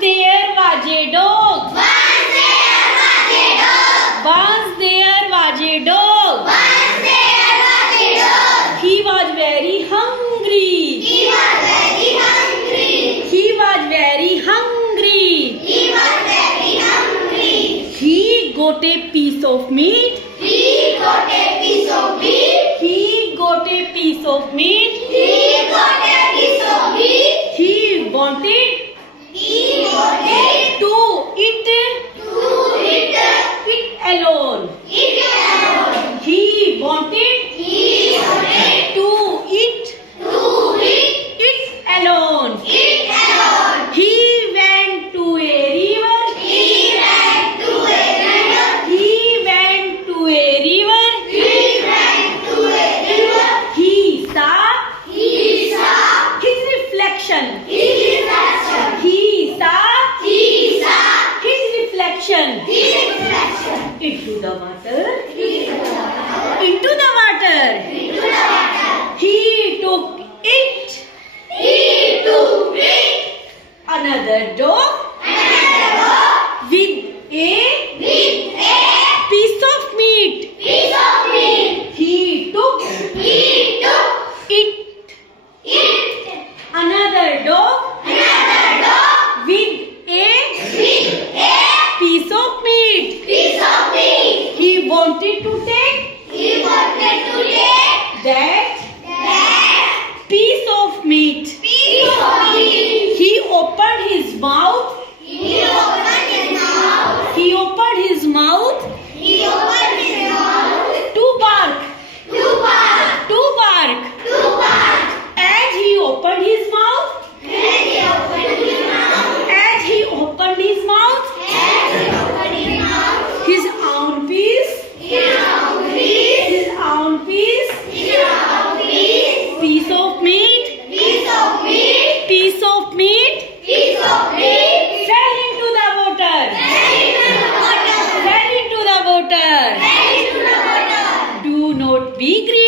there was a dog. Once there was a dog. Once there was a dog. Once there was a dog. He was very hungry. He was very hungry. He was very hungry. He was very hungry. He got a piece of meat. He got a piece of meat. He got a piece of meat. He got a piece of meat. He wanted He wanted to eat to eat it alone. it alone. He wanted He wanted to eat to eat it alone. it alone. He went to a river. He went to a river. He went to a river. He went to a river. He saw He saw his reflection. his reflection. He saw He saw his reflection his reflection. into the water. Into the water. Into the water. Into the water. He took it. He took it. Another dog Another dog with a with a piece of meat. piece of meat. He took He took it. it. Another dog Another dog with a with a piece of meat. piece of meat. He wanted to take He wanted to take that that piece of meat. piece of meat. He opened his mouth. He opened his mouth. He opened his mouth He opened his mouth to bark. to bark. To bark. To bark. As he opened his mouth. As he opened his mouth. As he opened his mouth. As he opened his mouth. His own piece. His own piece. His own piece. His own piece. Piece of meat. Piece of meat. Piece of meat. Piece of meat. Fell into the water. Fell into the water. Fell into the water. Fell into the water. Do not be greedy.